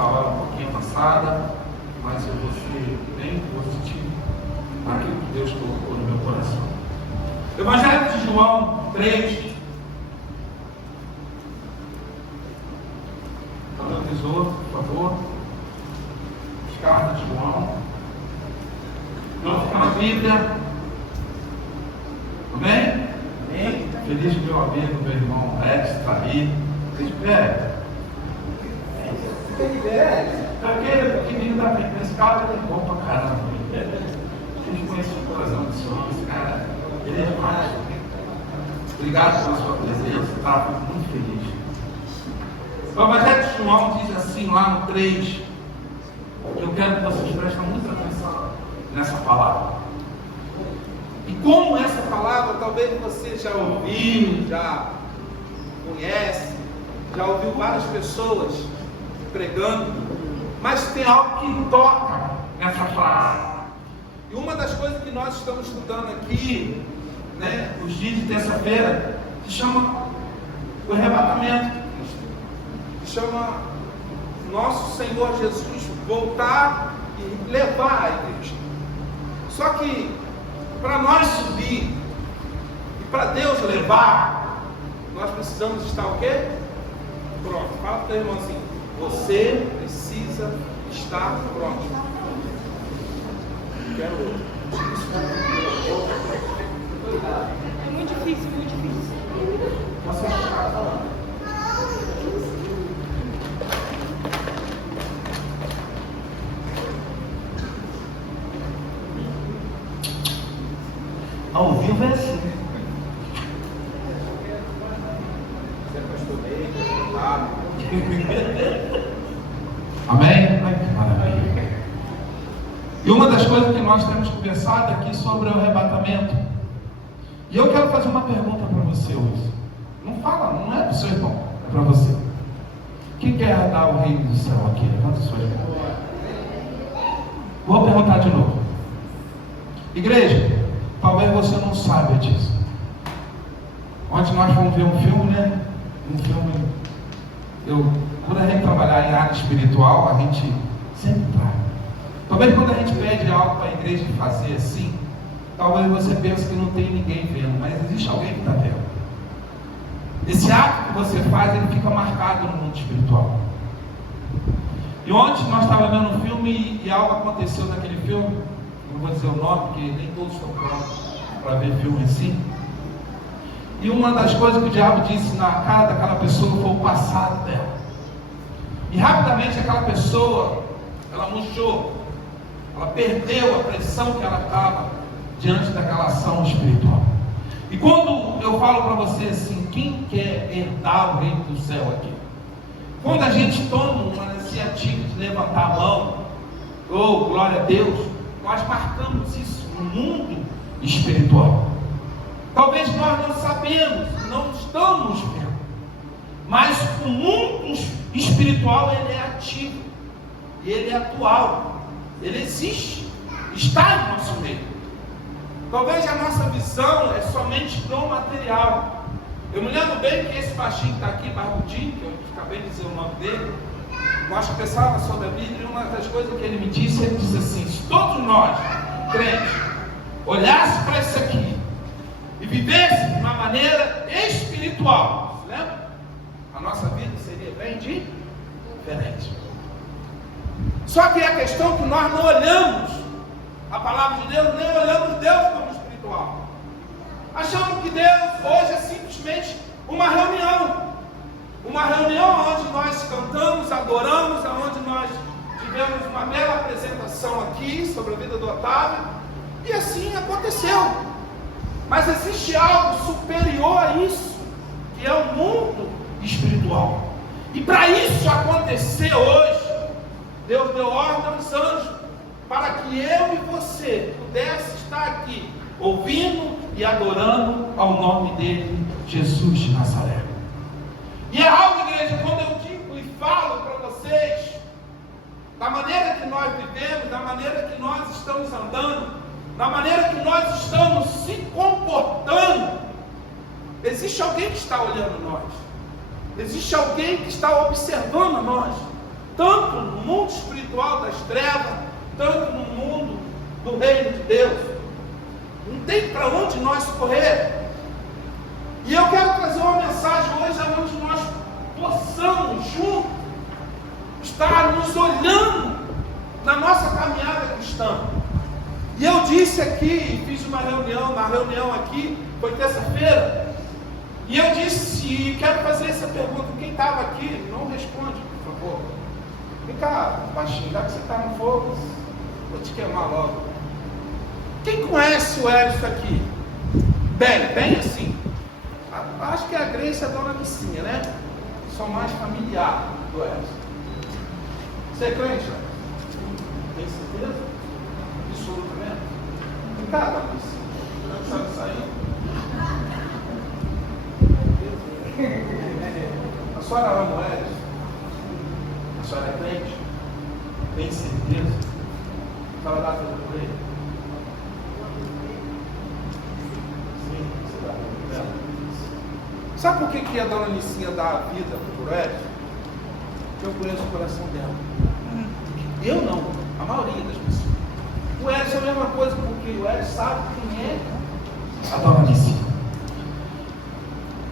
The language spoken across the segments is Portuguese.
a hora um pouquinho passada, mas eu vou ser bem positivo naquilo que Deus colocou no meu coração. Evangelho de João 3. Meu tesouro, por favor. As cartas de João. Não fica na Bíblia. Amém? Amém? Feliz de meu amigo, meu irmão Alex, está aí. Fica de pé. Aquele pequenininho da frente, esse cara é bom pra caramba. A gente conhece o coração do Senhor, esse cara, ele é demais. Obrigado pela sua presença, tá? Fico muito feliz. O Evangelho de João diz assim lá no 3. Eu quero que vocês prestem muita atenção nessa palavra. E como essa palavra talvez você já ouviu, já conhece, já ouviu várias pessoas pregando, mas tem algo que toca nessa frase. E uma das coisas que nós estamos estudando aqui, né, os dias de terça-feira, se chama o arrebatamento. Se chama nosso Senhor Jesus voltar e levar a igreja. Só que para nós subir e para Deus levar, nós precisamos estar o quê? Pronto. Fala para o teu irmão assim: você precisa estar pronto. Quero outro. É muito difícil, muito difícil. Você está falando. Ao vivo é assim. Amém? Ai, que maravilha. E uma das coisas que nós temos conversado aqui sobre o arrebatamento. E eu quero fazer uma pergunta para você hoje. Não fala, não é para o seu irmão, é para você. Quem quer herdar o reino do céu aqui? Levanta suas mãos. Vou perguntar de novo. Igreja, talvez você não saiba disso. Ontem nós fomos ver um filme, né? Um filme. Quando a gente trabalhar em área espiritual, a gente sempre traz. Talvez quando a gente pede algo para a igreja fazer assim, talvez você pense que não tem ninguém vendo, mas existe alguém que está vendo. Esse ato que você faz, ele fica marcado no mundo espiritual. E ontem nós estávamos vendo um filme e algo aconteceu naquele filme. Não vou dizer o nome, porque nem todos estão prontos para ver filme assim. E uma das coisas que o diabo disse na cara daquela pessoa foi o passado dela. E rapidamente aquela pessoa, ela murchou. Ela perdeu a pressão que ela estava diante daquela ação espiritual. E quando eu falo para você assim, quem quer herdar o reino do céu aqui? Quando a gente toma uma iniciativa de levantar a mão, oh, glória a Deus, nós marcamos isso no mundo espiritual. Talvez nós não sabemos, não estamos vendo, mas o mundo espiritual ele é ativo, ele é atual, ele existe, está em nosso meio. Talvez a nossa visão é somente do material. Eu me lembro bem que esse baixinho que está aqui, barbudinho, que eu acabei de dizer o nome dele, nós conversávamos sobre a Bíblia, e uma das coisas que ele me disse, ele disse assim: se todos nós, crentes, olhassem para isso aqui e vivessem de uma maneira espiritual, você lembra? A nossa vida seria bem diferente. Só que a questão é que nós não olhamos a palavra de Deus, nem olhamos Deus como espiritual. Achamos que Deus hoje é simplesmente uma reunião onde nós cantamos, adoramos, onde nós tivemos uma bela apresentação aqui sobre a vida do Otávio, e assim aconteceu. Mas existe algo superior a isso, que é o mundo espiritual. E para isso acontecer hoje, Deus deu ordem aos anjos para que eu e você pudesse estar aqui ouvindo e adorando ao nome dele, Jesus de Nazaré. E é algo, igreja, quando eu digo e falo para vocês, da maneira que nós vivemos, da maneira que nós estamos andando, da maneira que nós estamos se comportando, existe alguém que está olhando nós, existe alguém que está observando nós. tanto no mundo espiritual das trevas, tanto no mundo do reino de Deus. Não tem para onde nós correr. E eu quero trazer uma mensagem hoje onde nós possamos juntos estar nos olhando na nossa caminhada cristã. E eu disse aqui, fiz uma reunião, na reunião aqui, foi terça-feira, e eu disse, quero fazer essa pergunta, quem estava aqui, não responde, por favor. Vem cá, baixinho, já que você está no fogo, vou te queimar logo. Quem conhece o Hélio aqui? Bem assim. Acho que a Grace e a Dona Licinha, né? São mais familiar do Hélio. Você é crente, né? Tem certeza? Absolutamente. Vem cá, Dona Licinha. Não sabe sair? A senhora ama o Hélio? A senhora é crente? Tem certeza? A senhora dá tudo por ele? Sim, você dá tudo por ela. Sabe por que a Dona Licinha dá a vida por Hélio? Porque eu conheço o coração dela. Eu não, a maioria das pessoas. O Hélio é a mesma coisa, porque o Hélio sabe quem é a Dona Licinha.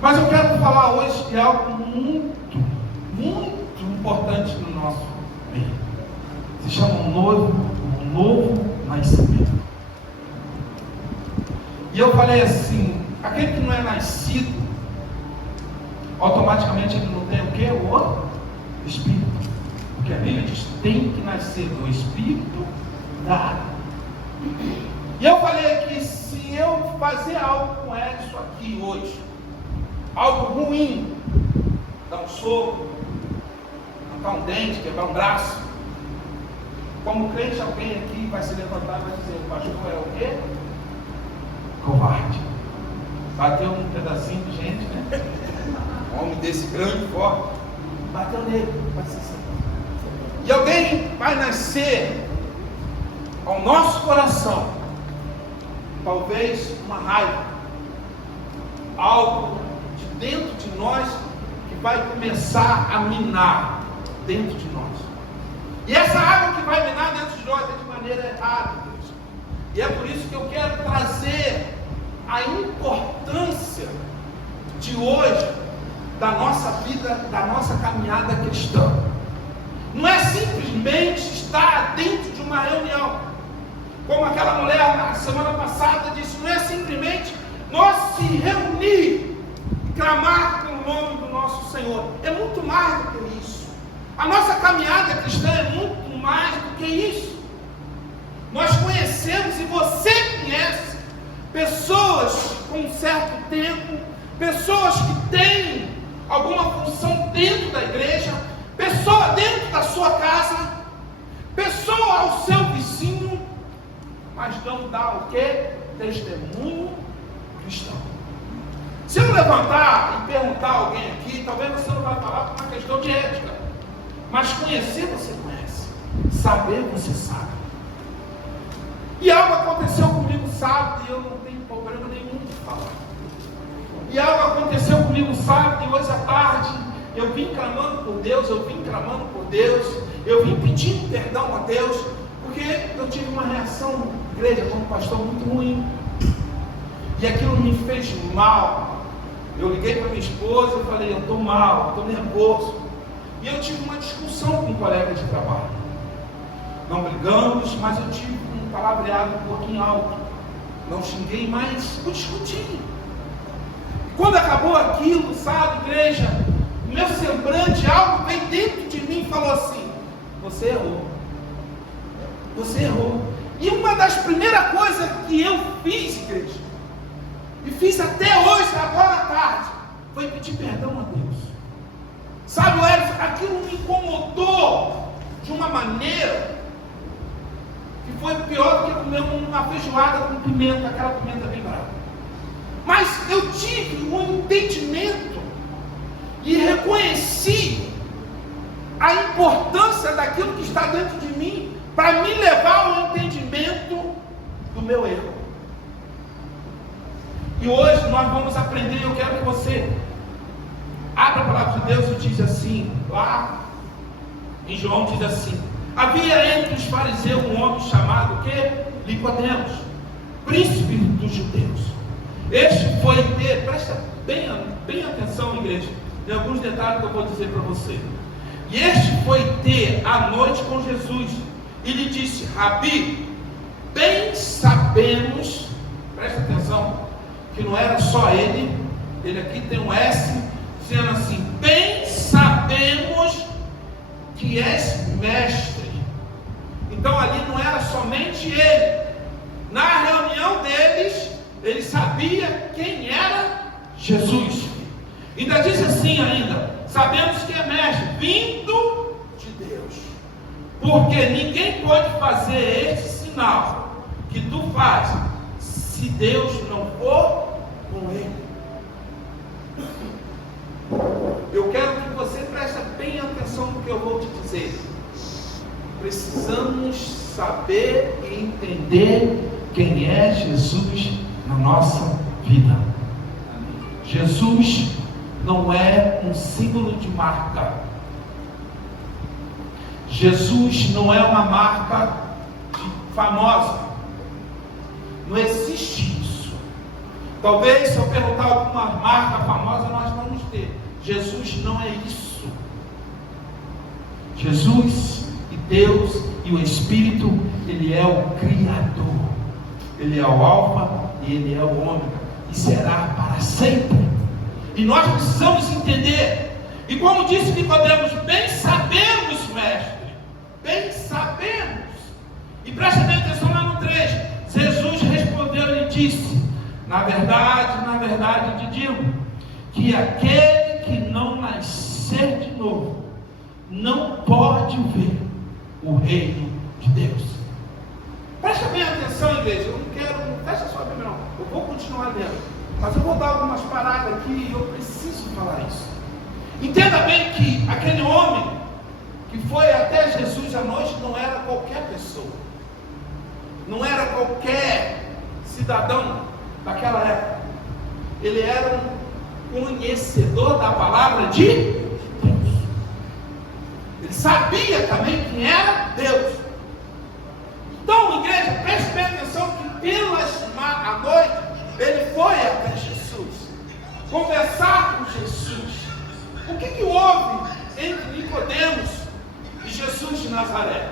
Mas eu quero falar hoje de algo muito importante no nosso meio. Se chama um novo nascimento. E eu falei assim, aquele que não é nascido, automaticamente ele não tem o quê? O Espírito. Porque a Bíblia diz, tem que nascer do Espírito da água. E eu falei que se eu fazer algo com Edson aqui hoje, algo ruim, dar um soco, arrancar um dente, quebrar um braço, como crente, alguém aqui vai se levantar e vai dizer, o pastor é o quê? Covarde. Bateu num pedacinho de gente, né? Um homem desse grande, forte, bateu nele, vai ser assim. E alguém vai nascer ao nosso coração, talvez uma raiva, algo de dentro de nós que vai começar a minar dentro de nós. E essa água que vai minar dentro de nós é de maneira errada, Deus. E é por isso que eu quero trazer a importância de hoje da nossa vida, da nossa caminhada cristã. Não é simplesmente estar dentro de uma reunião, como aquela mulher na semana passada disse, não é simplesmente nós se reunir e clamar pelo nome do nosso Senhor. É muito mais do que isso. A nossa caminhada cristã é muito mais do que isso. Nós conhecemos, e você conhece, pessoas com um certo tempo, pessoas que têm alguma função dentro da igreja, pessoa dentro da sua casa, pessoa ao seu vizinho, mas não dá o quê? Testemunho cristão. Se eu levantar e perguntar a alguém aqui, talvez você não vai falar por uma questão de ética, mas conhecer você conhece, saber você sabe. E algo aconteceu comigo sábado e eu não tenho problema nenhum de falar. E algo aconteceu comigo sábado e hoje à tarde eu vim clamando por Deus, eu vim pedindo perdão a Deus, porque eu tive uma reação, igreja, como pastor, muito ruim. E aquilo me fez mal. Eu liguei para minha esposa e falei, eu estou mal, estou nervoso. E eu tive uma discussão com um colega de trabalho. Não brigamos, mas eu tive um palavreado um pouquinho alto. Não xinguei, mas eu discuti. Quando acabou aquilo, sabe, igreja, o meu semblante, algo veio dentro de mim e falou assim, você errou. Você errou. E uma das primeiras coisas que eu fiz, igreja, e fiz até hoje, agora à tarde, foi pedir perdão a Deus. Sabe, Edson, aquilo me incomodou de uma maneira que foi pior do que comer uma feijoada com pimenta, aquela pimenta bem brava. Mas eu tive um entendimento e reconheci a importância daquilo que está dentro de mim para me levar ao entendimento do meu erro. E hoje nós vamos aprender, eu quero que você abra a palavra de Deus e diz assim, lá Em João diz assim: havia entre os fariseus um homem chamado Nicodemos, príncipe dos judeus. Este foi ter, presta bem atenção, igreja, tem alguns detalhes que eu vou dizer para você. E este foi ter a noite com Jesus e lhe disse: Rabi, bem sabemos, presta atenção, que não era só ele aqui tem um S, dizendo assim: bem sabemos que és mestre. Então ali não era somente ele. Na reunião deles, ele sabia quem era Jesus. Ainda diz assim sabemos que é mestre, vindo de Deus. Porque ninguém pode fazer esse sinal que tu fazes, se Deus não for com ele. Eu quero que você preste bem atenção no que eu vou te dizer. Precisamos saber e entender quem é Jesus na nossa vida. Jesus não é um símbolo de marca. Jesus não é uma marca famosa. Não existe isso. Talvez se eu perguntar alguma marca famosa, nós vamos ter. Jesus não é isso. Jesus e Deus e o Espírito, Ele é o Criador. Ele é o Alfa e Ele é o Ômega. E será para sempre. E nós precisamos entender. E como disse Nicodemos, bem sabemos, mestre. Bem sabemos. E preste bem atenção lá no 3. Jesus respondeu e disse: na verdade te digo, que aquele que não nascer de novo, não pode ver o reino de Deus. Presta bem atenção, igreja. Eu não quero, não fecha sua Bíblia não. Eu vou continuar lendo, mas eu vou dar algumas paradas aqui e eu preciso falar isso. Entenda bem que aquele homem que foi até Jesus à noite não era qualquer pessoa. Não era qualquer cidadão daquela época. Ele era um conhecedor da palavra de Deus. Ele sabia também quem era Deus. Então, igreja, preste bem atenção que à noite ele foi até Jesus, conversar com Jesus. O que houve entre Nicodemos e Jesus de Nazaré?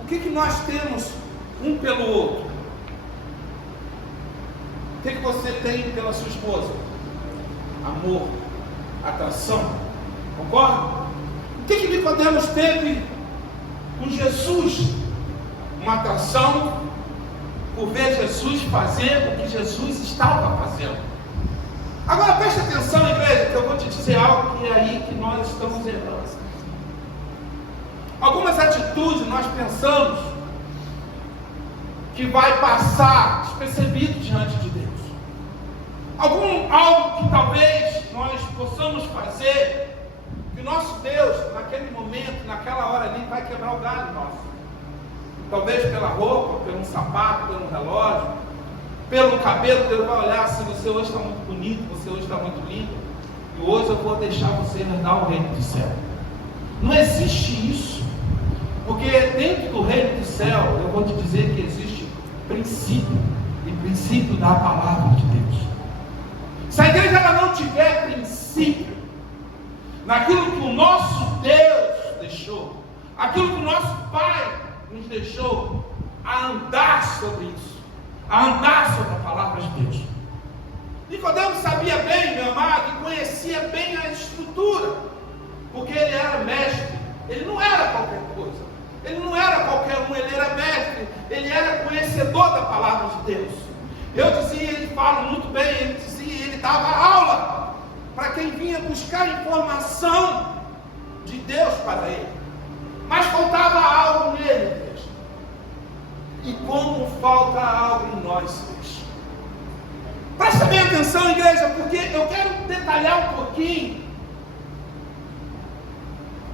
O que nós temos um pelo outro? O que você tem pela sua esposa? Amor, atração, concorda? O que Nicodemos teve com Jesus? Uma atração por ver Jesus fazer o que Jesus estava fazendo. Agora preste atenção, igreja, que eu vou te dizer algo que é aí que nós estamos errando. Algumas atitudes nós pensamos que vai passar despercebido diante de Deus. Algo que talvez nós possamos fazer, que nosso Deus, naquele momento, naquela hora ali, vai quebrar o galho nosso. Talvez pela roupa, pelo sapato, pelo relógio, pelo cabelo. Deus vai olhar assim: você hoje está muito bonito, você hoje está muito lindo, e hoje eu vou deixar você herdar o reino do céu. Não existe isso, porque dentro do reino do céu, eu vou te dizer que existe princípio, e princípio da palavra de Deus. Se a igreja ela não tiver princípio naquilo que o nosso Deus deixou, aquilo que o nosso Pai nos deixou, a andar sobre isso, a andar sobre a palavra de Deus. Nicodemos sabia bem, meu amado, e conhecia bem a estrutura, porque ele era mestre. Ele não era qualquer coisa, ele não era qualquer um, ele era mestre, ele era conhecedor da palavra de Deus. Eu dizia, ele fala muito bem, ele dizia, ele dava aula para quem vinha buscar informação de Deus para ele. Mas faltava algo nele, igreja. E como falta algo em nós hoje. Presta bem atenção, igreja, porque eu quero detalhar um pouquinho.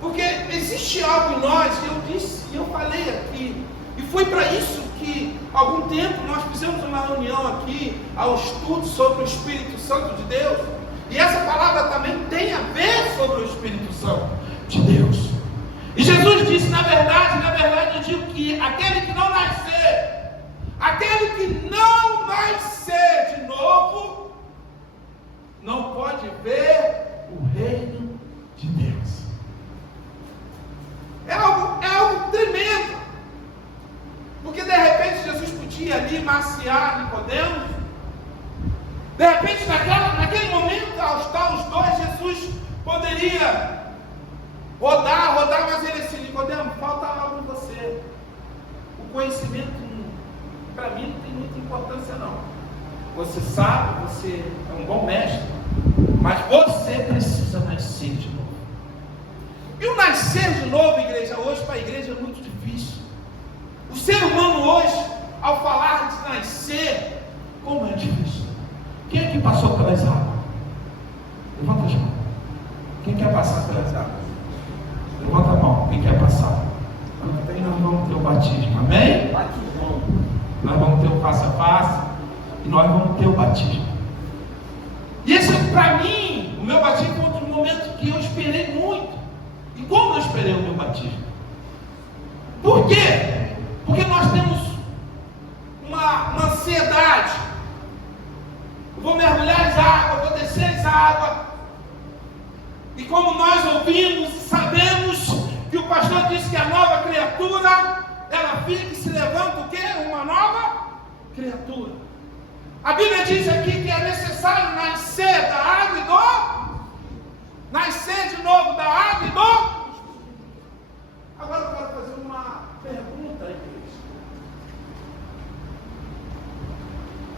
Porque existe algo em nós, eu disse, eu falei aqui. E foi para isso que, há algum tempo, nós fizemos uma reunião aqui, ao estudo sobre o Espírito Santo de Deus. E essa palavra também tem a ver sobre o Espírito Santo de Deus. E Jesus disse, na verdade, eu digo que aquele que não nascer de novo, não pode ver o reino de Deus. É algo tremendo. Porque de repente Jesus podia ali maciar Nicodemos. De repente naquele momento, aos dois, Jesus poderia rodar, mas ele disse, Nicodemos, falta algo em você. O conhecimento, para mim, não tem muita importância não. Você sabe, você é um bom mestre, mas você precisa nascer de novo. E o nascer de novo, igreja, hoje para a igreja é muito difícil. O ser humano hoje, ao falar de nascer, como é difícil. Quem é que passou pelas águas? Levanta as mãos. Quem quer passar pelas águas? Levanta a mão. Quem quer passar? Então nós vamos ter o batismo. Amém? Batismo. Nós vamos ter o face a face. E nós vamos ter o batismo. E esse, para mim, o meu batismo foi um momento que eu esperei muito. E como eu esperei o meu batismo? Por quê? Porque nós temos uma ansiedade. Eu vou mergulhar as águas, eu vou descer as águas. E como nós ouvimos e sabemos que o pastor disse que a nova criatura, ela fica e se levanta o quê? Uma nova criatura. A Bíblia diz aqui que é necessário nascer da água e nascer de novo da água e do. Agora eu quero fazer uma pergunta, igreja.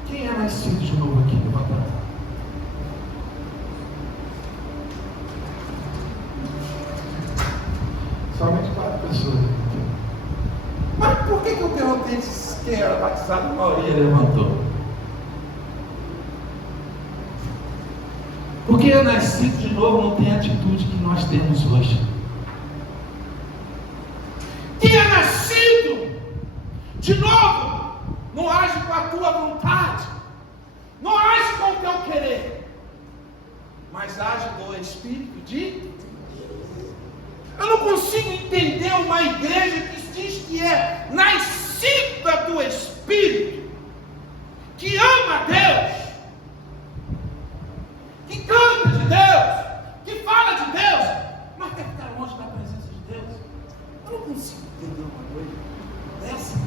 Quem é nascido de novo aqui? Levanta a mão. Somente 4 pessoas. Mas por que eu perguntei quem era batizado? A maioria levantou. Porque é nascido de novo não tem a atitude que nós temos hoje. Quem é nascido de novo não age com a tua vontade, não age com o teu querer, mas age do Espírito de Deus. Eu não consigo entender uma igreja que diz que é nascida do Espírito, que ama Deus, que canta de Deus, que fala de Deus, mas quer ficar longe da presença de Deus. Eu não consigo entender uma coisa dessa.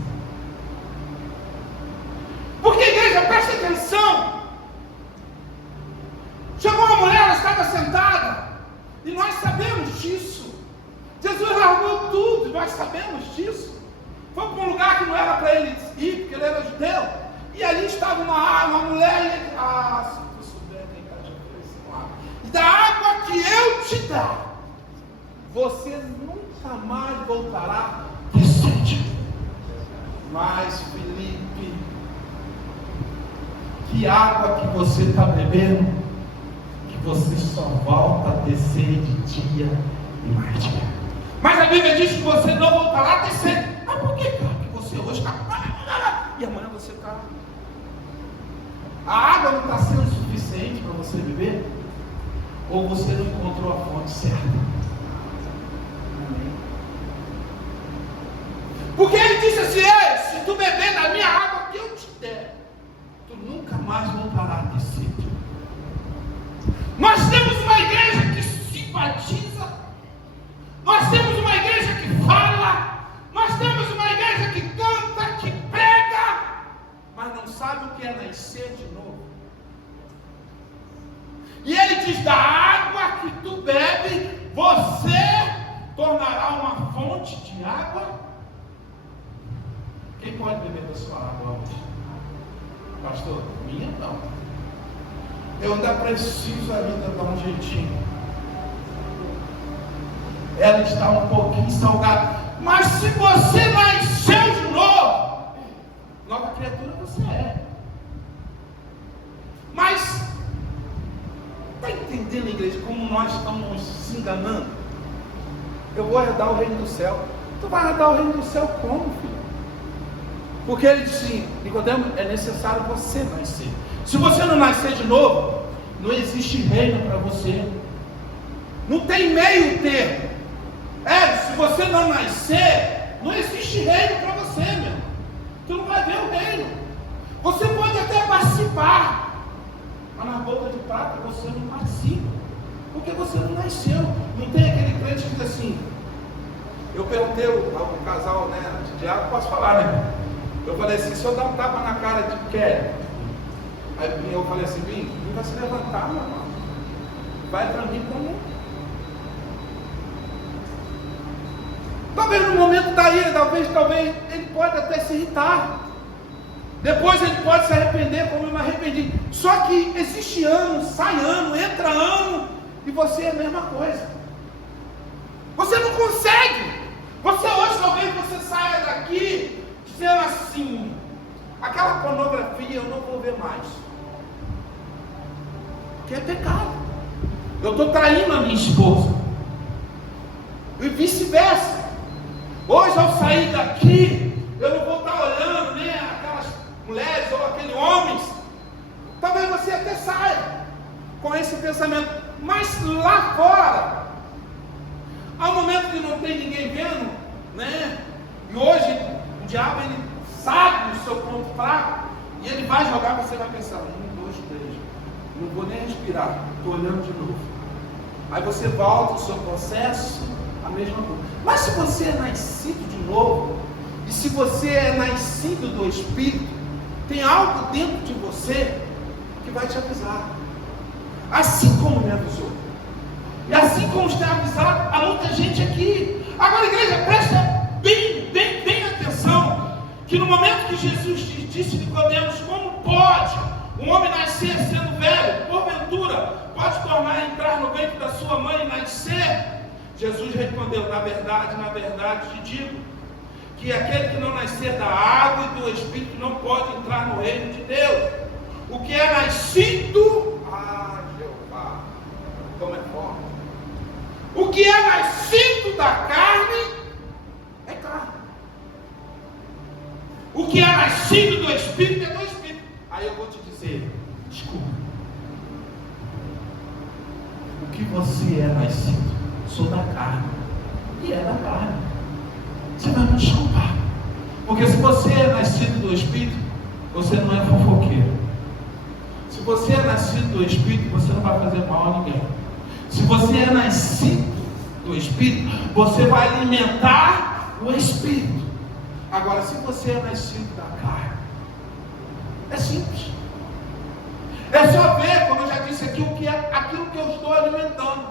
Porque, igreja, preste atenção. Chegou uma mulher, ela estava sentada, e nós sabemos disso. Jesus largou tudo, nós sabemos disso. Foi para um lugar que não era para ele ir, porque ele era judeu. E ali estava uma mulher, e ele, se tu souber, tem que e da água que eu te dar, você nunca mais voltará de sede. Mas, Felipe, que água que você está bebendo, que você só volta a ter sede dia e mais dia. Mas a Bíblia diz que você não voltará a ter sede. Mas por que, cara? Que você hoje está... E amanhã você está... A água não está sendo suficiente para você beber? Ou você não encontrou a fonte certa? Amém. Porque ele disse assim, se tu beber da minha água que eu te der, tu nunca mais voltará a ter sede. Nós temos uma igreja que simpatiza, nós temos uma igreja que fala, nós temos uma igreja que canta, que prega, mas não sabe o que é nascer de novo. E ele diz, da água que tu bebe, você tornará uma fonte de água. Quem pode beber da sua água hoje? Pastor, minha não. Eu ainda preciso ainda dar um jeitinho. Ela está um pouquinho salgada. Mas se você nasceu de novo, nova criatura você é. Mas está entendendo, igreja, como nós estamos se enganando? Eu vou herdar o reino do céu. Tu vai herdar o reino do céu como, filho? Porque ele disse, Nicodemo, é necessário você nascer. Se você não nascer de novo, não existe reino para você. Não tem meio termo. Se você não nascer, não existe reino para você, meu. Tu não vai ver o reino. Você pode até participar, mas na boca de prata você não participa, porque você não nasceu. Não tem aquele crente que diz assim. Eu perguntei ao casal, né, de diálogo, posso falar, né? Eu falei assim, se eu dar um tapa na cara de Kelly, aí eu falei assim, Vim vai se levantar, meu irmão. Vai para mim como... Talvez no momento da ira, talvez ele pode até se irritar. Depois ele pode se arrepender, como eu me arrependi. Só que existe ano, sai ano, entra ano, e você é a mesma coisa. Você não consegue. Você hoje, talvez você saia daqui dizendo assim, aquela pornografia eu não vou ver mais. Porque é pecado. Eu estou traindo a minha esposa. E vice-versa. Hoje ao sair daqui, eu não vou estar olhando, né, aquelas mulheres ou aqueles homens. Talvez você até saia com esse pensamento. Mas lá fora, há um momento que não tem ninguém vendo, né? E hoje o diabo ele sabe o seu ponto fraco e ele vai jogar, você vai pensar, 1, 2, 3, não vou nem respirar, estou olhando de novo. Aí você volta o seu processo, a mesma coisa. Mas se você é nascido de novo, e se você é nascido do Espírito, tem algo dentro de você que vai te avisar. Assim como me avisou. E assim como está avisado a muita gente aqui. Agora, igreja, presta bem atenção, que no momento que Jesus disse a Nicodemos, como pode um homem nascer sendo velho, porventura, pode entrar no ventre da sua mãe e nascer? Jesus respondeu, na verdade te digo, que aquele que não nascer da água e do Espírito não pode entrar no reino de Deus. O que é nascido, Jeová, como é forte. O que é nascido da carne, é carne. O que é nascido do Espírito, é do Espírito. Aí eu vou te dizer, desculpa. O que você é nascido, sou da carne. E é da carne. Você vai me desculpar. Porque se você é nascido do Espírito, você não é fofoqueiro. Se você é nascido do Espírito, você não vai fazer mal a ninguém. Se você é nascido do Espírito, você vai alimentar o Espírito. Agora, se você é nascido da carne, é simples. É só ver, como eu já disse aqui, o que é aquilo que eu estou alimentando.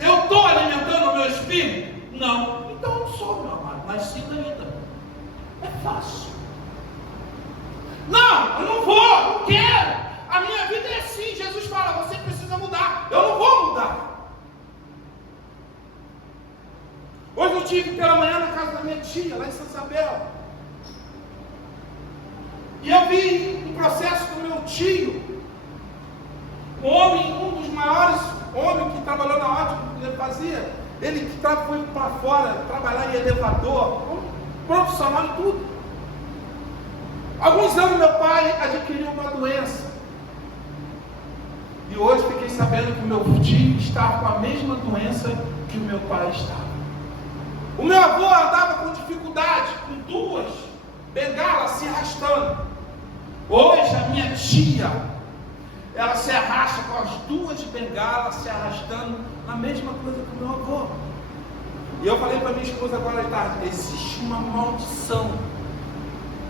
Eu estou alimentando o meu Espírito? Não. Então eu não sou, meu amado, nascido ainda. É fácil. Não, eu não vou, não quero. A minha vida é assim. Jesus fala, você precisa mudar. Eu não vou mudar. Hoje eu estive pela manhã na casa da minha tia, lá em Santa Isabel. E eu vi um processo do meu tio. Um homem, um dos maiores homens que trabalhou na ótica que ele fazia. Ele que foi para fora, trabalhar em elevador, profissional e tudo. Alguns anos meu pai adquiriu uma doença. E hoje fiquei sabendo que o meu tio estava com a mesma doença que o meu pai estava. O meu avô andava com dificuldade, com 2 bengalas se arrastando. Hoje a minha tia, ela se arrasta com as 2 bengalas se arrastando, a mesma coisa que o meu avô. E eu falei para minha esposa agora de tarde, existe uma maldição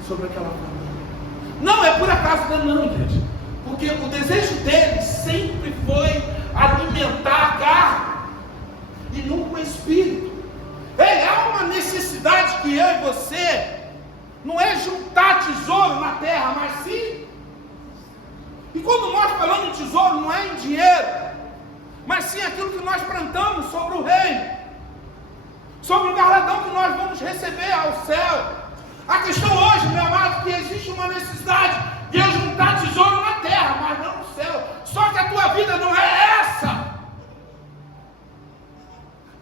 sobre aquela família. Não é por acaso não, igreja. Porque o desejo dele sempre foi alimentar a carne e nunca o espírito. Há uma necessidade que eu e você não é juntar tesouro na terra, mas sim. E quando nós falamos em tesouro, não é em dinheiro, mas sim aquilo que nós plantamos sobre o reino, sobre o galardão que nós vamos receber ao céu. A questão hoje, meu amado, é que existe uma necessidade de eu juntar tesouro na terra, mas não no céu. Só que a tua vida não é essa.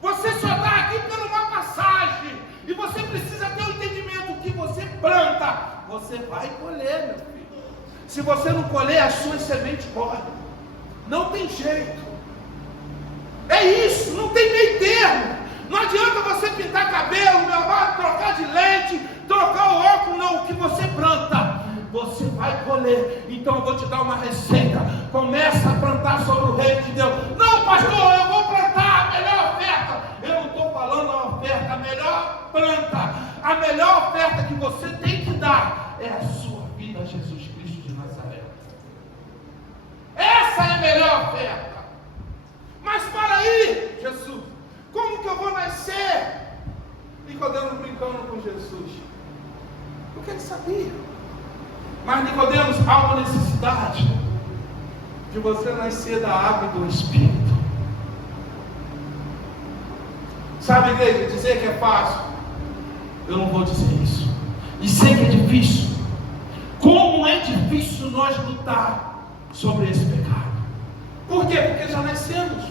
Você só está aqui por uma passagem. E você precisa ter o entendimento que você planta, você vai colher, meu filho. Se você não colher, as suas sementes morrem. Não tem jeito. É isso, não tem meio termo. Não planta, você vai colher. Então eu vou te dar uma receita. Começa a plantar sobre o reino de Deus. Não, pastor, eu vou plantar a melhor oferta. Eu não estou falando a oferta, a melhor planta. A melhor oferta que você tem que dar é a sua vida a Jesus Cristo de Nazaré. Essa é a melhor oferta. Mas para aí, Jesus, como que eu vou nascer? Nicodemos brincando com Jesus, porque ele sabia. Mas Nicodemos, há uma necessidade de você nascer da água e do Espírito. Sabe, igreja, dizer que é fácil, eu não vou dizer isso. E sei que é difícil. Como é difícil nós lutar sobre esse pecado. Por quê? Porque já nascemos.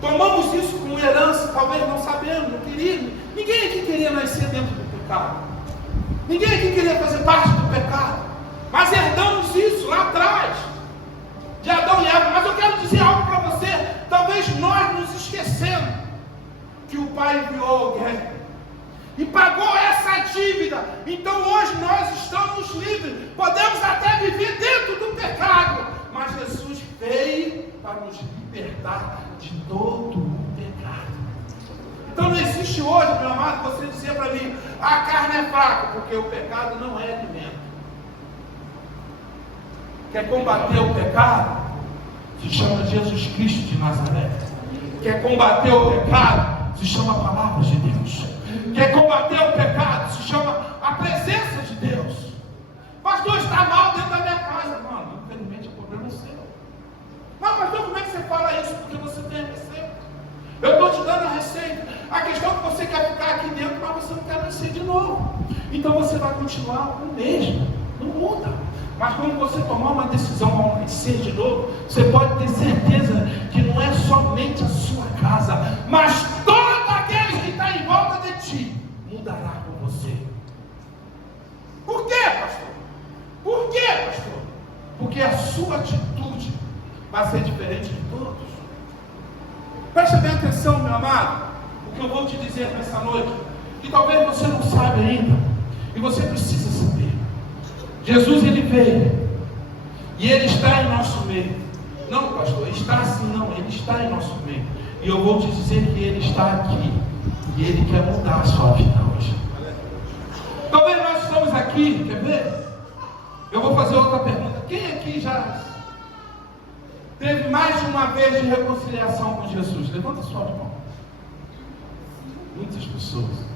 Tomamos isso como herança, talvez não sabemos, não queríamos. Ninguém aqui queria nascer dentro do pecado. Ninguém aqui queria fazer parte do pecado. Mas herdamos isso lá atrás, de Adão e Eva. Mas eu quero dizer algo para você. Talvez nós nos esquecemos que o Pai enviou alguém e pagou essa dívida. Então hoje nós estamos livres. Podemos até viver dentro do pecado, mas Jesus veio para nos libertar de todo o pecado. Então não existe hoje, meu amado, você dizer para mim, a carne é fraca, porque o pecado não é alimento. Quer combater o pecado? Se chama Jesus Cristo de Nazaré. Quer combater o pecado? Se chama a palavra de Deus. Quer combater o pecado? Se chama a presença de Deus. Pastor, está mal dentro da minha casa. Mano, infelizmente o problema é seu. Mas pastor, como é que você fala isso? Porque você tem a receita. Eu estou te dando a receita. A questão é que você quer ficar aqui dentro, mas você não quer nascer de novo. Então você vai continuar o mesmo. Não muda. Mas quando você tomar uma decisão ao nascer de novo, você pode ter certeza que não é somente a sua casa, mas todo aquele que está em volta de ti mudará com você. Por quê, pastor? Por quê, pastor? Porque a sua atitude vai ser diferente de todos. Preste bem atenção, meu amado, o que eu vou te dizer nessa noite, que talvez você não saiba ainda, e você precisa saber. Jesus, ele veio, e ele está em nosso meio. Não, pastor, está assim, não, ele está em nosso meio. E eu vou te dizer que ele está aqui, e ele quer mudar a sua vida hoje. Talvez nós estamos aqui, quer ver? Eu vou fazer outra pergunta. Quem aqui já teve mais de uma vez de reconciliação com Jesus? Levanta sua mão. Muitas pessoas.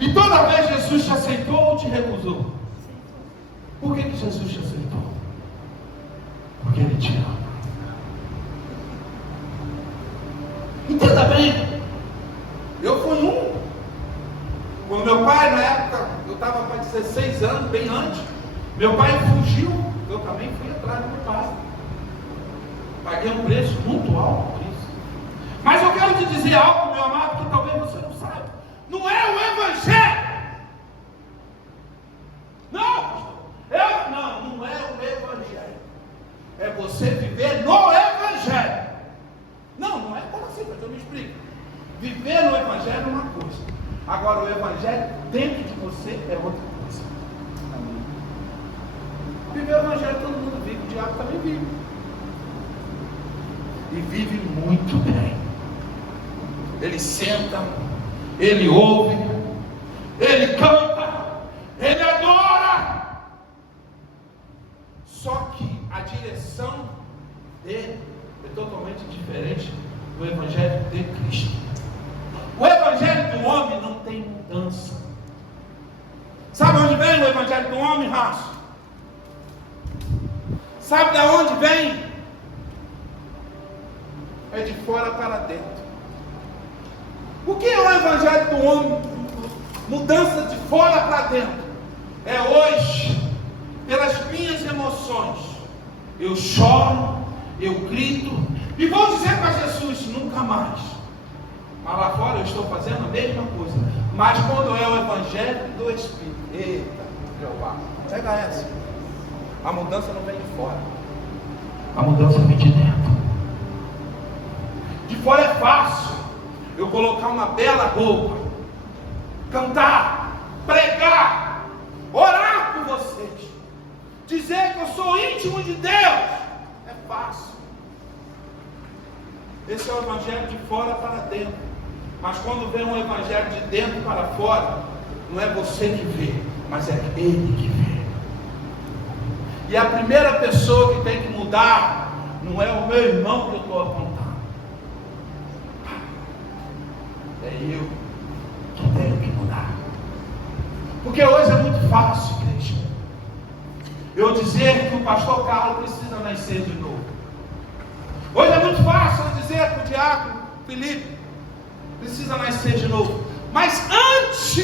E toda vez Jesus te aceitou ou te recusou? Por que Jesus te aceitou? Porque Ele te ama. Entenda bem. Eu fui um. Quando meu pai, na época, eu estava com 16 anos, bem antes, meu pai fugiu, eu também fui atrás do meu pai. Paguei um preço muito alto por isso. Mas eu quero te dizer algo, meu amado, que talvez você não saiba. Não é o Evangelho. Não, pastor. Não é o Evangelho. É você viver no Evangelho. Não é como assim, pastor, me explica. Viver no Evangelho é uma coisa. Agora o Evangelho dentro de você é outra coisa. Viver o Evangelho todo mundo vive, o diabo também vive. E vive muito bem. Ele senta, ele ouve, ele canta, ele adora. Só que a direção dele é totalmente diferente do Evangelho de Cristo. O Evangelho do homem não tem mudança. Sabe onde vem o Evangelho do homem, raça? Sabe de onde vem? É de fora para dentro. O que é o Evangelho do homem? Mudança de fora para dentro. É hoje, pelas minhas emoções, eu choro, eu grito, e vou dizer para Jesus, nunca mais. Mas lá fora eu estou fazendo a mesma coisa. Mas quando é o Evangelho do Espírito, eita, Jeová, pega essa. A mudança não vem de fora. A mudança vem de dentro. De fora é fácil eu colocar uma bela roupa, cantar, pregar, orar por vocês, dizer que eu sou íntimo de Deus, é fácil. Esse é o evangelho de fora para dentro. Mas quando vem um evangelho de dentro para fora, não é você que vê, mas é Ele que vê. E a primeira pessoa que tem que mudar não é o meu irmão que eu estou apontando, é eu que tenho que mudar. Porque hoje é muito fácil, igreja, eu dizer que o pastor Carlos precisa nascer de novo. Hoje é muito fácil eu dizer que o diácono Felipe precisa nascer de novo. Mas antes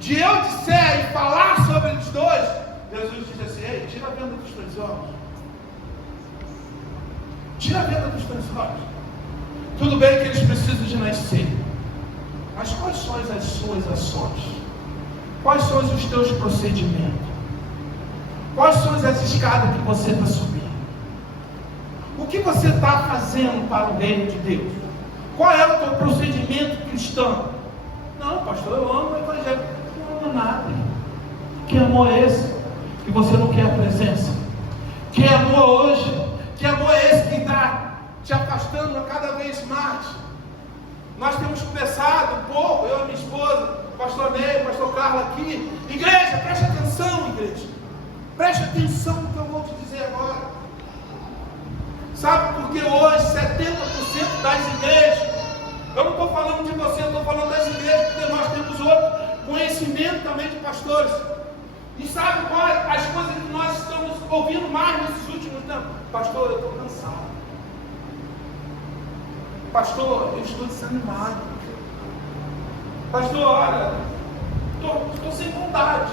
de eu disser e falar sobre eles dois, Jesus diz assim: ei, tira a venda dos teus olhos. Tira a venda dos teus olhos. Tudo bem que eles precisam de nascer, mas quais são as suas ações? Quais são os teus procedimentos? Quais são as escadas que você está subindo? O que você está fazendo para o reino de Deus? Qual é o teu procedimento cristão? Não, pastor, eu amo o evangelho. Não amo nada. Que amor é esse? Que você não quer a presença? Que amor hoje? Que amor é esse que está te afastando a cada vez mais? Nós temos conversado um pouco, eu e minha esposa, pastor Ney, pastor Carlos aqui. Igreja, preste atenção, igreja. Preste atenção no que eu vou te dizer agora. Sabe por que hoje 70% das igrejas, eu não estou falando de você, eu estou falando das igrejas, porque nós temos outro conhecimento também de pastores. E sabe qual é as coisas que nós estamos ouvindo mais nesses últimos tempos? Pastor, eu estou cansado. Pastor, eu estou desanimado. Pastor, olha, estou sem vontade.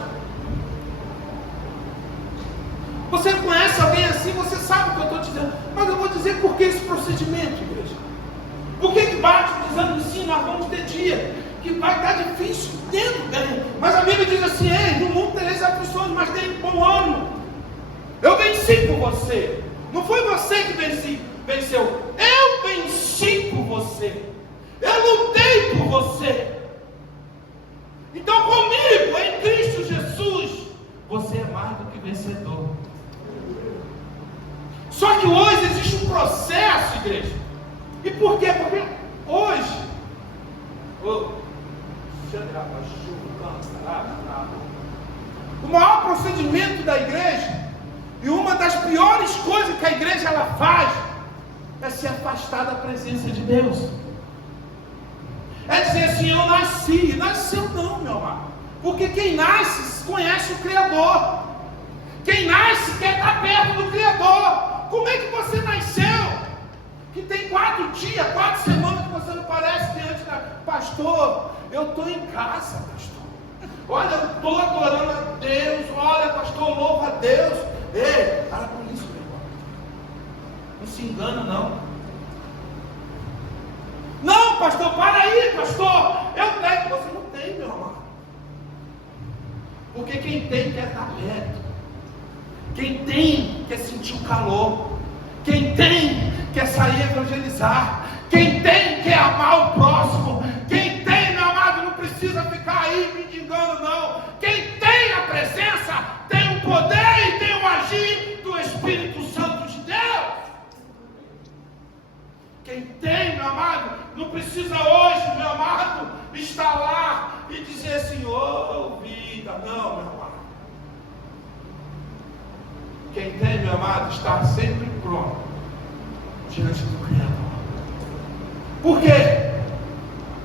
Você conhece alguém assim, você sabe o que eu estou te dizendo. Mas eu vou dizer por que esse procedimento, igreja. Por que bate o desânimo sim? Nós vamos ter dia que vai estar difícil dentro dele. Mas a Bíblia diz assim: ei, no mundo tereis aflições, mas tem bom ânimo. Eu venci por você. Não foi você que venceu. Eu venci por você. Eu lutei por você. Então comigo, em Cristo Jesus, você é mais do que vencedor. Só que hoje existe um processo, igreja. E por quê? Porque hoje, o maior procedimento da igreja, e uma das piores coisas que a igreja ela faz, é se afastar da presença de Deus. É dizer assim: eu nasci. Nasceu não, meu amado. Porque quem nasce conhece o Criador. Quem nasce quer estar perto do Criador. Como é que você nasceu? Que tem 4 dias, 4 semanas que você não parece diante da... Pastor, eu estou em casa, pastor. Olha, eu estou adorando a Deus. Olha, pastor, louva a Deus. Ei, para com isso, meu irmão. Não se engana, não. Não, pastor, para aí, pastor. Eu tenho. Você não tem, meu amado. Porque quem tem quer estar perto. Quem tem quer sentir o calor. Quem tem quer sair evangelizar. Quem tem quer amar o próximo. Quem tem, meu amado, não precisa ficar aí mendigando, não. Quem tem a presença tem o poder e tem o agir do Espírito Santo de Deus. Quem tem, meu amado, não precisa hoje, meu amado, estar lá e dizer assim: ô vida, não, meu amado. Quem tem, meu amado, está sempre pronto diante do Criador. Por quê?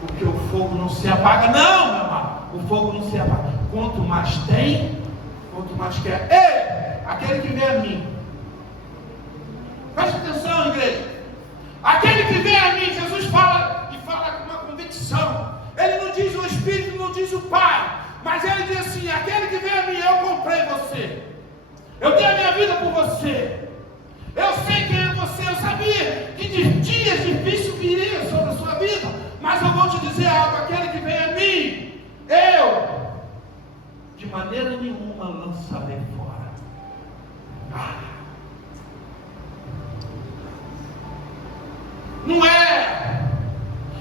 Porque o fogo não se apaga. Não, meu amado, o fogo não se apaga. Quanto mais tem, quanto mais quer. Ei, aquele que vem a mim. Preste atenção, igreja. Aquele que vem a mim, Jesus fala e fala com uma convicção. Ele não diz o Espírito, não diz o Pai, mas ele diz assim: aquele que vem a mim, eu comprei você. Eu dei a minha vida por você. Eu sei quem é você. Eu sabia que dias difíceis viriam sobre a sua vida. Mas eu vou te dizer algo: aquele que vem a mim, eu de maneira nenhuma lançarei fora. Não é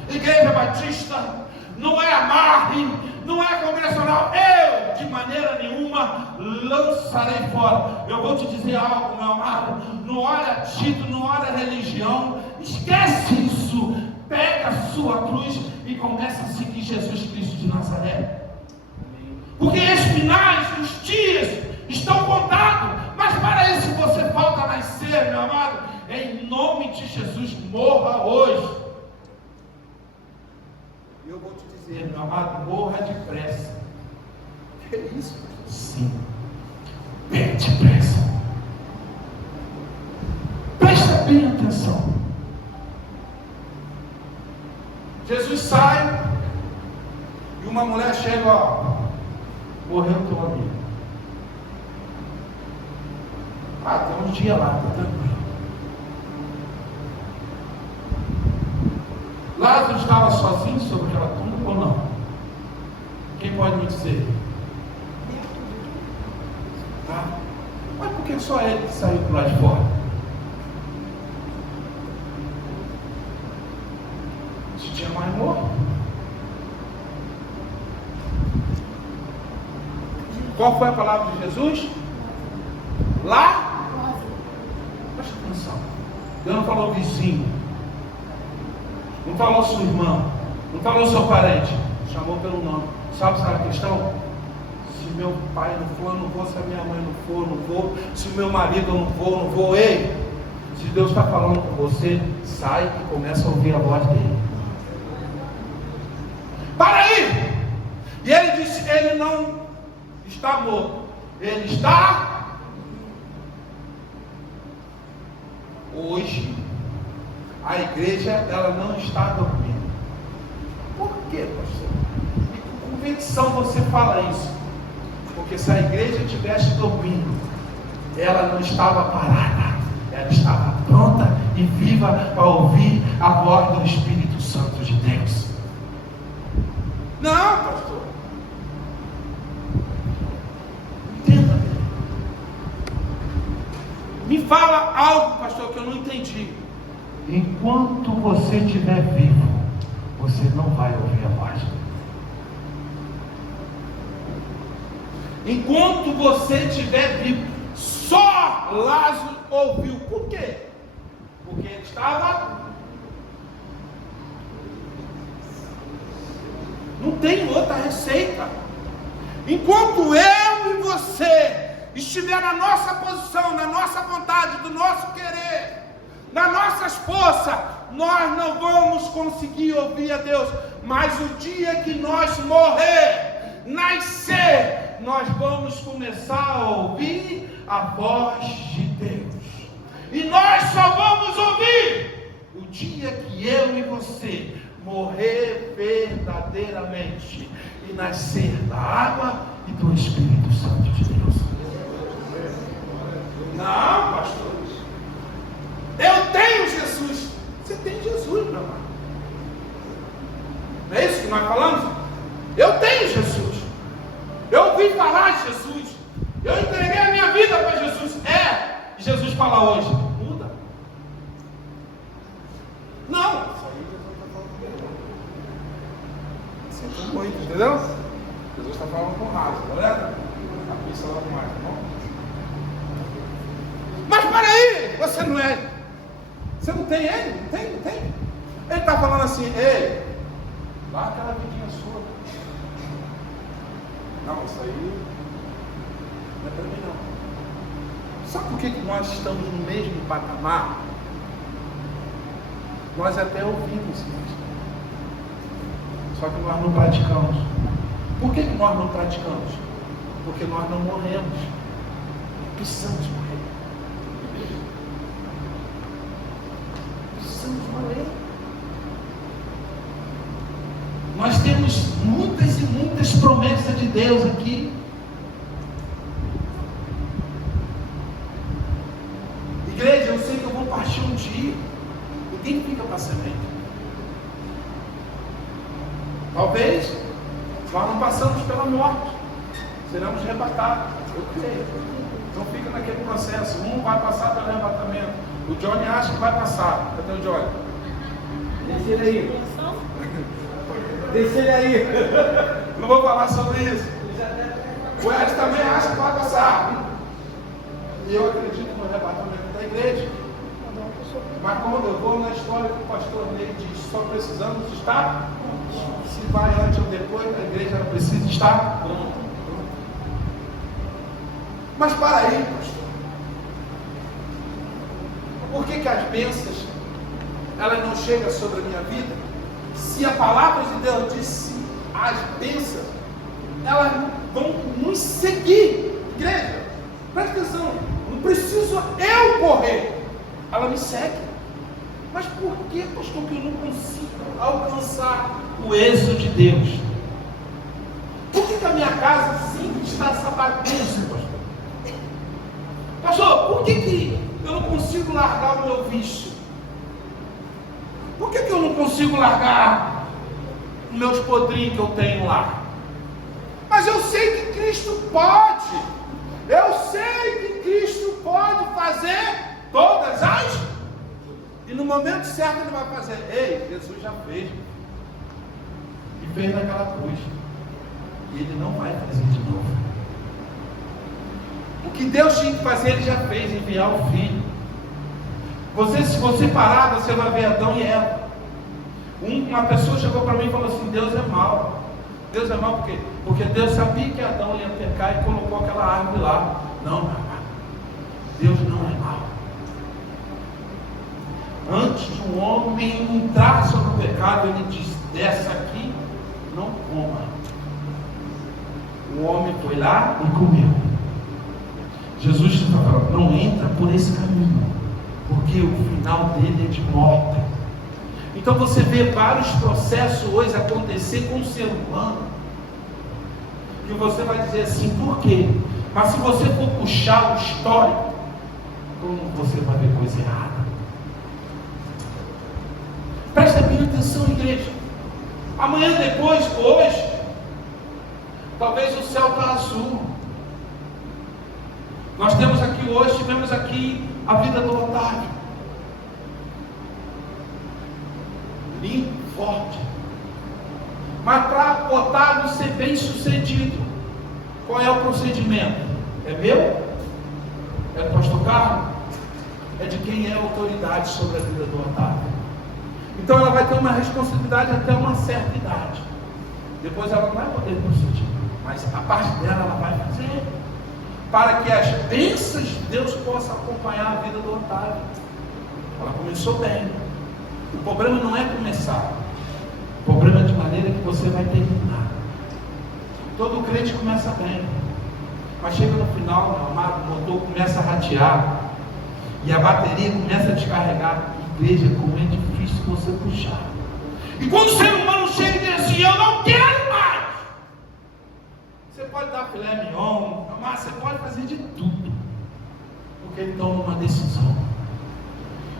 Igreja Batista, não é Amarre, não é congressional, eu de maneira nenhuma lançarei fora. Eu vou te dizer algo, meu amado, não olha título, não olha religião, esquece isso, pega a sua cruz e começa a seguir Jesus Cristo de Nazaré. Porque os finais, os dias estão contados, mas para isso você falta nascer, meu amado, em nome de Jesus, morra hoje. Eu vou te dizer, meu amado, morra depressa. É isso? Sim. Bem depressa. Presta bem atenção. Jesus sai e uma mulher chega, ó, morreu teu amigo. Tem uns dias lá, tá tranquilo. Lázaro estava sozinho sobre aquela tumba ou não? Quem pode me dizer? Tá? Mas por que só ele que saiu do lado de fora? Se tinha mais morto. Qual foi a palavra de Jesus? Lá? Presta atenção. Deus não falou vizinho. Não falou sua irmã, não falou seu parente, chamou pelo nome. Sabe a questão? Se meu pai não for, eu não vou. Se a minha mãe não for, eu não vou. Se o meu marido não for, eu não vou. Ei, se Deus está falando com você, sai e começa a ouvir a voz dele. Para aí! E ele disse, ele não está morto, ele está hoje. A igreja, ela não está dormindo. Por quê, pastor? E com convicção você fala isso. Porque se a igreja estivesse dormindo, ela não estava parada. Ela estava pronta e viva para ouvir a voz do Espírito Santo de Deus. Não, pastor. Entenda bem. Me fala algo, pastor, que eu não entendi. Enquanto você estiver vivo, você não vai ouvir a voz. Enquanto você estiver vivo, só Lázaro ouviu. Por quê? Porque ele estava. Não tem outra receita. Enquanto eu e você estiver na nossa posição, na nossa vontade, do nosso querer, nas nossas forças, nós não vamos conseguir ouvir a Deus. Mas o dia que nós morrer, nascer, nós vamos começar a ouvir a voz de Deus. E nós só vamos ouvir o dia que eu e você morrer verdadeiramente e nascer da água e do Espírito Santo de Deus. Não, pastor. Eu tenho Jesus. Você tem Jesus, meu amado. Não é isso que nós falamos? Eu tenho Jesus. Eu ouvi falar de Jesus. Eu entreguei a minha vida para Jesus. E Jesus fala hoje, muda. Não. Isso aí Jesus está falando com sinto muito, entendeu? Jesus está falando com raça, galera. A pista logo mais, tá bom? Mas peraí, você não é. Você não tem ele? Não tem? Não tem? Ele está falando assim, ei, dá aquela vidinha sua. Não, isso aí não é para mim não. Sabe por que nós estamos no mesmo patamar? Nós até ouvimos isso. Só que nós não praticamos. Por que nós não praticamos? Porque nós não morremos. Precisamos morrer. Nós temos muitas e muitas promessas de Deus aqui. Igreja, eu sei que eu vou partir um dia. Ninguém fica para semente. Talvez nós não passamos pela morte, seremos arrebatados. Eu creio. Então fica naquele processo. Um vai passar pelo arrebatamento. O Johnny acha que vai passar. Cadê o Johnny? Esse aí. Deixa ele aí. Não vou falar sobre isso. O Ed também acha que vai passar. E eu acredito no arrebatamento da igreja. Mas quando eu vou na história que o pastor Ney diz, só precisamos estar, se vai antes ou depois, a igreja não precisa estar pronta. Mas para aí, pastor, por que as bênçãos elas não chegam sobre a minha vida? Se a palavra de Deus disse as bênçãos, elas vão nos seguir. Igreja, presta atenção, não preciso eu correr, ela me segue. Mas por que, pastor, que eu não consigo alcançar o êxito de Deus? Por que a minha casa sempre está essa bagunça, pastor? Pastor, por que eu não consigo largar o meu vício? Por que eu não consigo largar os meus podrinhos que eu tenho lá? Mas eu sei que Cristo pode. Eu sei que Cristo pode fazer todas as. E no momento certo ele vai fazer. Ei, Jesus já fez. E fez naquela cruz. E ele não vai fazer de novo. O que Deus tinha que fazer, ele já fez, enviar o Filho. Se você parar, você vai ver Adão e Eva. Uma pessoa chegou para mim e falou assim: Deus é mau. Deus é mau por quê? Porque Deus sabia que Adão ia pecar e colocou aquela árvore lá. Não, meu amado, Deus não é mau. Antes de um homem entrar sobre o pecado, ele disse: dessa aqui não coma. O homem foi lá e comeu. Jesus está falando: não entra por esse caminho, porque o final dele é de morte. Então você vê vários processos hoje acontecer com o ser humano, que você vai dizer assim: por quê? Mas se você for puxar o histórico, como você vai ver coisa errada. Presta bem atenção, igreja. Amanhã, depois, hoje, talvez o céu está azul. Nós tivemos aqui a vida do Otávio. Limpo, forte. Mas para o Otávio ser bem sucedido, qual é o procedimento? É meu? É do pastor Carlos? É de quem é a autoridade sobre a vida do Otávio. Então ela vai ter uma responsabilidade até uma certa idade. Depois ela não vai poder proceder. Mas a parte dela ela vai fazer. Para que as bênçãos de Deus possam acompanhar a vida do Otávio. Ela começou bem. O problema não é começar. O problema é de maneira que você vai terminar. Todo crente começa bem. Mas chega no final, meu amado, o motor começa a ratear. E a bateria começa a descarregar. Veja como é difícil você puxar. E quando o ser humano chega e diz assim: eu não quero mais. Você pode dar filé mignon, mas você pode fazer de tudo. Porque ele toma uma decisão.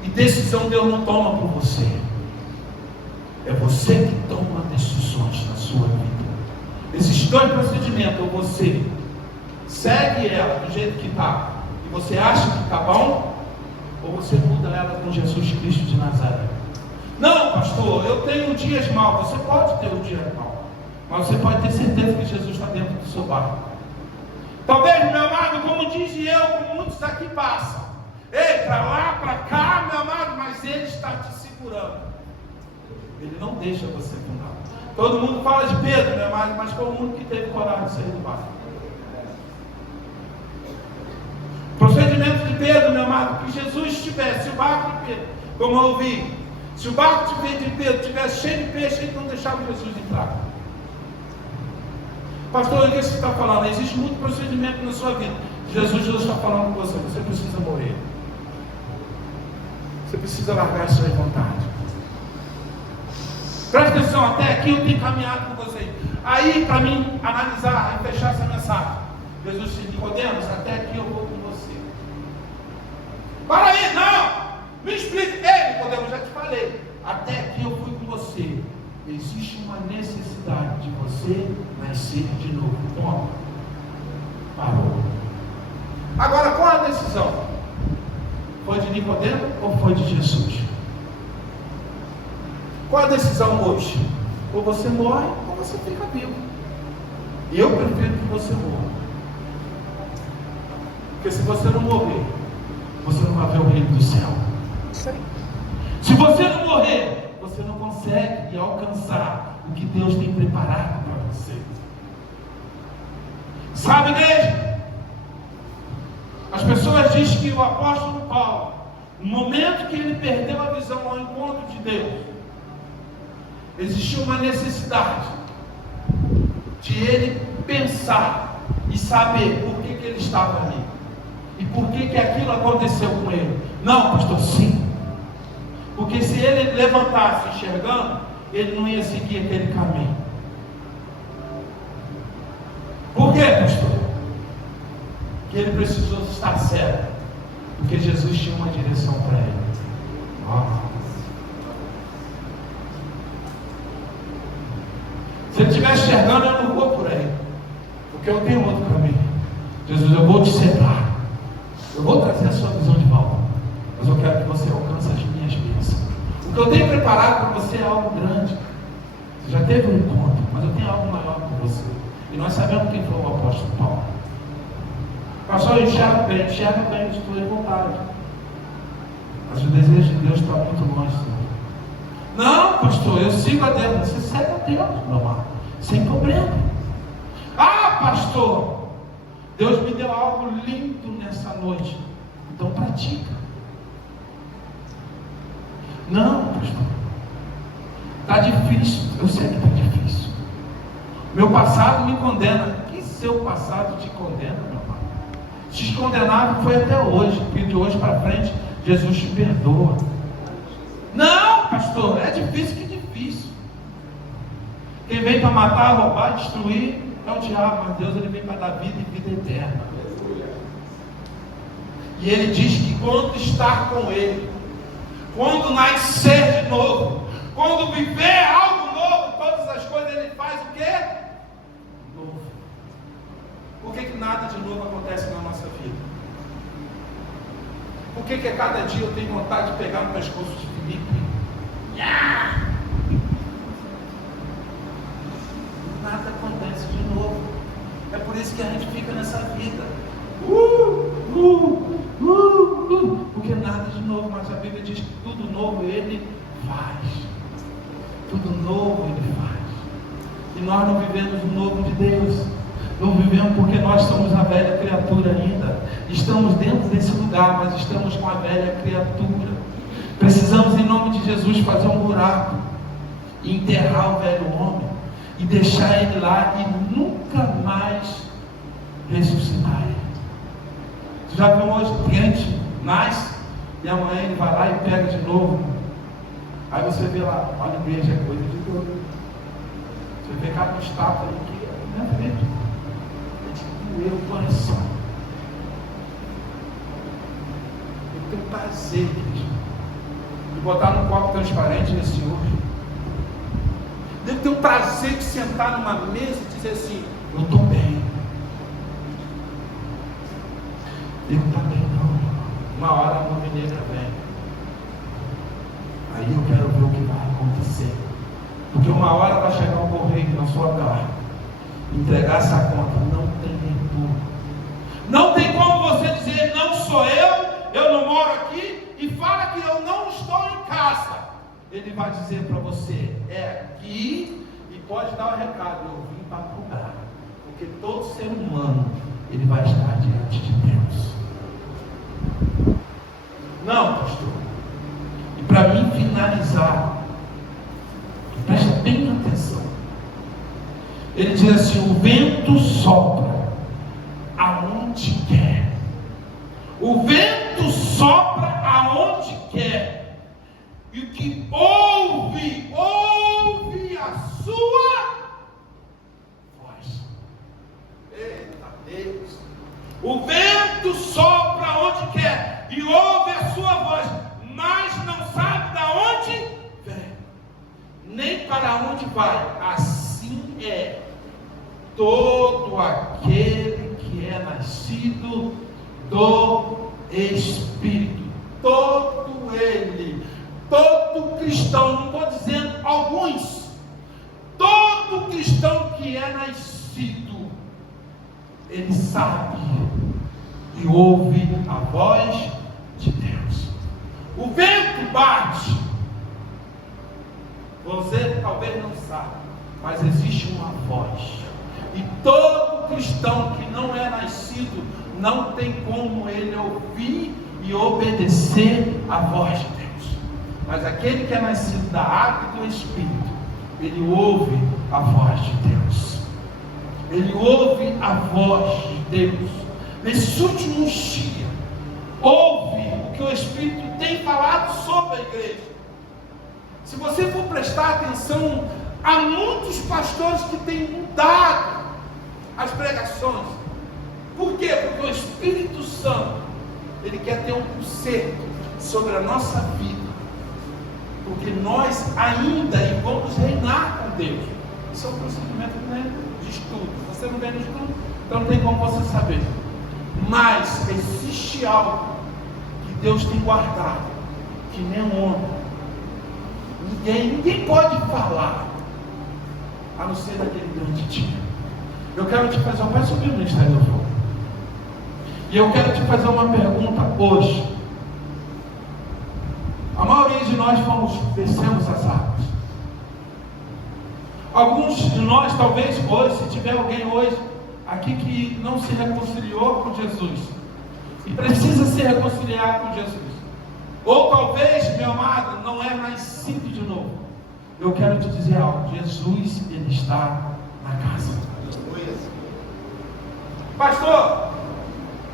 E decisão Deus não toma por você. É você que toma decisões na sua vida. Esses dois procedimentos: ou você segue ela do jeito que está e você acha que está bom, ou você muda ela com Jesus Cristo de Nazaré. Não, pastor, eu tenho dias maus. Você pode ter um dia mau, mas você pode ter certeza que Jesus está dentro do seu barco. Talvez, meu amado, como diz eu, como muitos aqui passam, ei, para lá, para cá, meu amado, mas Ele está te segurando. Ele não deixa você afundar. Todo mundo fala de Pedro, meu amado, mas foi o único que teve coragem de sair do barco. Procedimento de Pedro, meu amado, que Jesus estivesse, o barco de Pedro, como eu ouvi, se o barco de Pedro estivesse cheio de peixe, ele não deixava Jesus entrar. Pastor, o que você está falando? Existe muito procedimento na sua vida. Jesus está falando com você: você precisa morrer. Você precisa largar as suas vontades. Presta atenção, até aqui eu tenho caminhado com vocês. Aí, para mim analisar e fechar essa mensagem, Jesus disse: Nicodemos, até aqui eu vou com você. Para aí, não! Me explique. Ei, Nicodemos, já te falei. Até aqui eu fui com você. Existe uma necessidade de você nascer de novo. Ponto. Parou. Agora, qual a decisão? Foi de Nicodemos ou foi de Jesus? Qual a decisão hoje? Ou você morre, ou você fica vivo. Eu prefiro que você morra. Porque se você não morrer, você não vai ver o reino do céu. Se você não morrer, você não consegue alcançar o que Deus tem preparado para você. Sabe, igreja? As pessoas dizem que o apóstolo Paulo, no momento que ele perdeu a visão ao encontro de Deus, existiu uma necessidade de ele pensar e saber por que ele estava ali e por que aquilo aconteceu com ele. Não, pastor, sim. Porque se ele levantasse enxergando, ele não ia seguir aquele caminho. Por quê, pastor? Que ele precisou estar certo. Porque Jesus tinha uma direção para ele. Se ele estiver enxergando, eu não vou por aí. Porque eu tenho outro caminho. Jesus, eu vou te separar. Eu vou trazer a sua visão de volta. Mas eu quero que você alcance as minhas bênçãos. O que eu tenho preparado para você é algo grande. Você já teve um encontro, mas eu tenho algo maior para você. E nós sabemos quem foi o apóstolo Paulo. Pastor, eu enxergo bem, estou em vontade. Mas o desejo de Deus está muito longe, Senhor. Não, pastor, eu sigo a Deus. Você segue a Deus, meu amado, sem problema. Ah, pastor, Deus me deu algo lindo nessa noite. Então pratica. Não, pastor, está difícil. Eu sei que está difícil. Meu passado me condena. Que seu passado te condena, meu amado? Te condenado foi até hoje, porque de hoje para frente Jesus te perdoa. Não, pastor, é difícil, que difícil. Quem vem para matar, roubar, destruir é o diabo, mas Deus ele vem para dar vida e vida eterna. E ele diz que quando estar com ele, quando nascer de novo, quando viver algo novo, todas as coisas ele faz o quê? Novo. Por que nada de novo acontece na nossa vida? Por que a cada dia eu tenho vontade de pegar no pescoço de Felipe? Nada acontece de novo. É por isso que a gente fica nessa vida. Porque nada de novo, mas a Bíblia diz que tudo novo ele faz. Tudo novo ele faz. E nós não vivemos o novo de Deus. Não vivemos porque nós somos a velha criatura ainda. Estamos dentro desse lugar, mas estamos com a velha criatura. Precisamos, em nome de Jesus, fazer um buraco e enterrar o velho homem e deixar ele lá e nunca mais ressuscitar ele. Você já viu hoje o crente nasce e amanhã ele vai lá e pega de novo. Aí você vê lá, olha, a igreja é coisa de Deus. Você vê cada estátua ali que não é feito. É de doer o coração. Eu tenho prazer, igreja, de botar num copo transparente nesse hoje. Deve ter um prazer de sentar numa mesa e dizer assim: eu estou bem. Ele não está bem, não. Uma hora a nuvem negra vem. Aí eu quero ver o que vai acontecer. Porque uma hora vai chegar um correio na sua casa, entregar essa conta. Não tem retorno. Não tem como você dizer: não sou eu não moro aqui, e fala que eu não estou em casa. Ele vai dizer para você: é aqui, e pode dar o recado: eu vim para cobrar. Porque todo ser humano, ele vai estar diante de Deus. Não, pastor. E para mim finalizar, presta bem atenção. Ele diz assim: o vento sopra aonde quer. O vento sopra aonde quer. E o que ouve a sua voz. Eita Deus. O vento sopra aonde quer e ouve a sua voz, mas não sabe de onde vem, nem para onde vai. Assim é todo aquele que é nascido do Espírito. Todo ele, todo cristão, não estou dizendo alguns, todo cristão que é nascido, ele sabe e ouve a voz de Deus. O vento bate. Você talvez não sabe, mas existe uma voz. E todo cristão que não é nascido, não tem como ele ouvir e obedecer a voz de Deus. Mas aquele que é nascido da água e do Espírito, ele ouve a voz de Deus. Ele ouve a voz de Deus. Nesses últimos dias, ouve o que o Espírito tem falado sobre a igreja. Se você for prestar atenção, há muitos pastores que têm mudado as pregações. Por quê? Porque o Espírito Santo, ele quer ter um conserto sobre a nossa vida. Porque nós ainda vamos reinar com Deus. Isso é um procedimento, de estudo. Você não vem no estudo, então não tem como você saber. Mas existe algo que Deus tem guardado, que nem um homem. Ninguém pode falar, a não ser daquele grande dia. Eu quero te fazer, vai subir no Ministério do Fogo. E eu quero te fazer uma pergunta hoje. A maioria de nós descemos as águas. Alguns de nós, talvez hoje, se tiver alguém hoje aqui que não se reconciliou com Jesus e precisa se reconciliar com Jesus, ou talvez, meu amado, não é nascido de novo, eu quero te dizer algo: Jesus, ele está na casa. Pastor,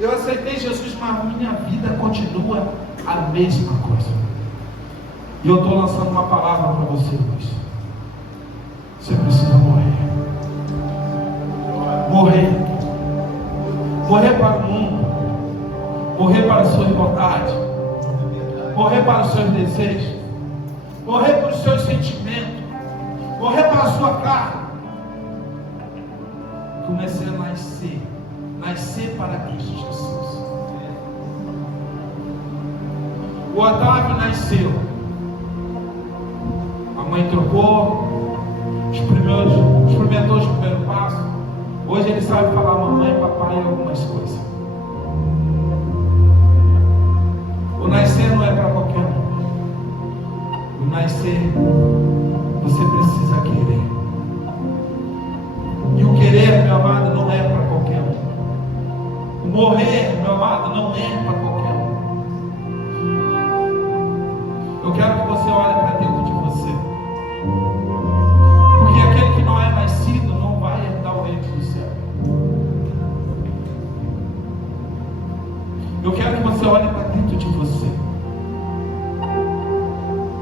eu aceitei Jesus, mas minha vida continua a mesma coisa. E eu estou lançando uma palavra para você hoje. Você precisa morrer. Morrer para o mundo. Morrer para as suas vontades. Morrer para os seus desejos. Morrer para os seus sentimentos. Morrer para a sua carne. Comecei a nascer. Nascer para Cristo Jesus. O Otávio nasceu. A mãe trocou, experimentou os primeiros passos. Hoje ele sabe falar mamãe, papai e algumas coisas. O nascer não é para qualquer um. O nascer, você precisa querer. E o querer, meu amado, não é para qualquer um. O morrer, meu amado, não é para qualquer um. Eu quero que você olhe para dentro de você. Porque aquele que não é nascido não vai herdar o reino do céu. Eu quero que você olhe para dentro de você.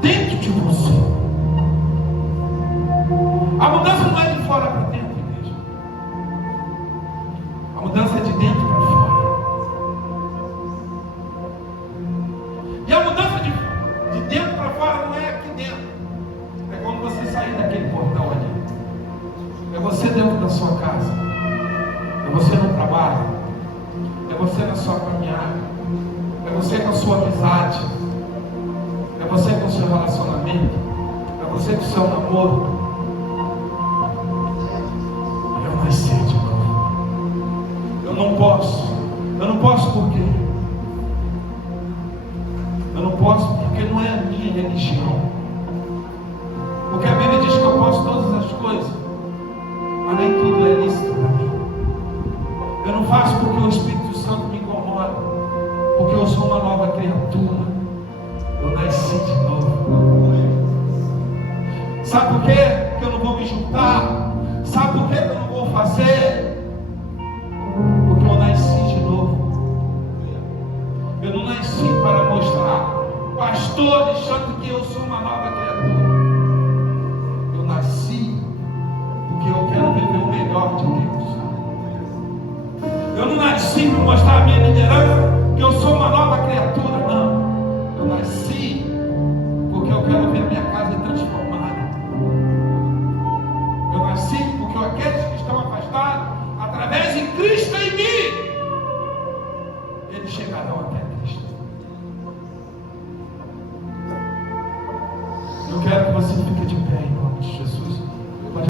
Dentro de você. A mudança não é de fora para dentro, igreja. A mudança é de dentro para fora. E a mudança de dentro para fora não é aqui dentro. É quando você sair daquele portão ali. É você dentro da sua casa. É você no trabalho. É você na sua caminhada. É você com a sua amizade. É você com o seu relacionamento. É você com o seu namoro. Eu nasci de novo. Eu não posso. Eu não posso por quê? Eu não posso porque não é a minha religião. Porque a Bíblia diz que eu posso todas as coisas, mas nem tudo é lícito para mim. Eu não faço porque o Espírito Santo me incomoda, porque eu sou uma nova criatura. Eu nasci de novo. Sabe por quê que eu não vou me juntar? Sabe por quê que eu não vou fazer? Porque eu nasci de novo. Eu não nasci para mostrar, pastor, achando que eu sou uma nova criatura. Eu nasci porque eu quero viver o melhor de Deus. Eu não nasci para mostrar a minha liderança, que eu sou uma nova criatura, não. Eu nasci porque eu quero ver a minha casa transformada. Eu nasci porque aqueles que estão afastados, através de Cristo em mim, eles chegarão até Cristo. Eu quero que você fique de